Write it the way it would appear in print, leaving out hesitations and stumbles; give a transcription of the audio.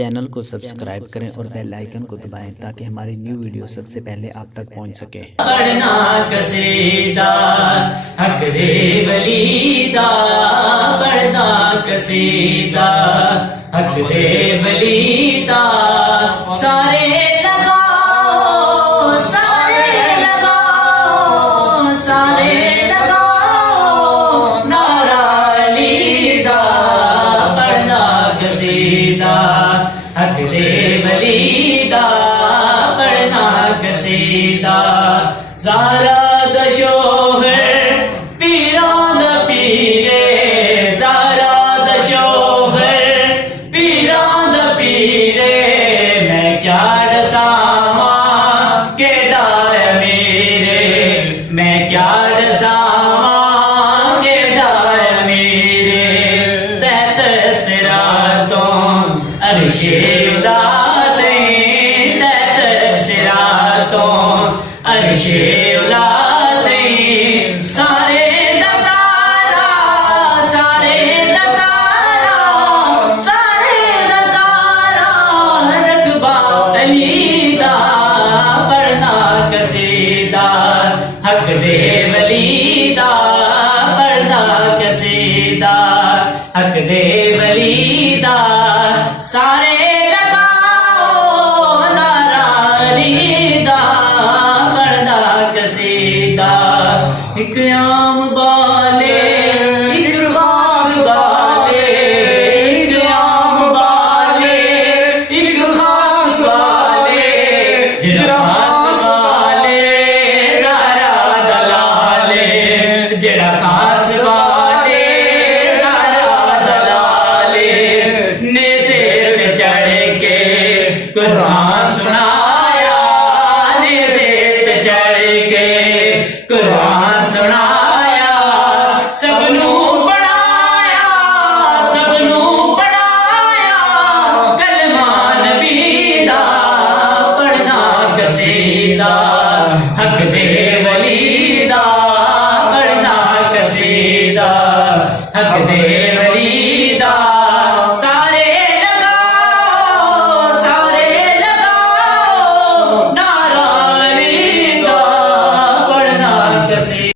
Channel को subscribe करें और बेल आइकन को दबाएं ताकि हमारी न्यू वीडियो सबसे पहले आप तक पहुंच सके। पढ़ना कसीदा हक दे वलीदा, पढ़ना कसीदा हक दे वलीदा। सारे लगाओ सारे लगाओ सारे लगाओ नारा अलीदा, पढ़ना कसीदा हक दे वलीदा, पढ़ना कसीदा। ज़हरा दा शोहर पीरां दा पीरे, ज़हरा दा शोहर पीरां दा पीरे। मैं क्या दसावां केड़ा है मेरे, मैं क्या दसावां केड़ा है मेरे। तहत सिरातों अर्शे उलाते, तहत सिरातों अर्शे उलाते। सारे दसारा सारे दसारा सारे दसारा रकबा अलीदा, पढ़ना कसीदा हक दे वलीदा, पढ़ना कसीदा हक दे वलीदा। सारे लगाओ नारा अलीदा, पढ़ना कसीदा। एक आम बाले एक खास बाले, एक आम बाले एक खास बाले। जेड़ा खास बाले ज़हरा दलाले, जेड़ा खास बाले ज़हरा दलाले। नेज़े ते चढ़ के कुरान सुनाया, नेज़े ते चढ़ के कुरान सुनाया। सबनू पढ़ाया सबनू पढ़ाया कलमा नबी दा, पढ़ना कसीदा हक दे वली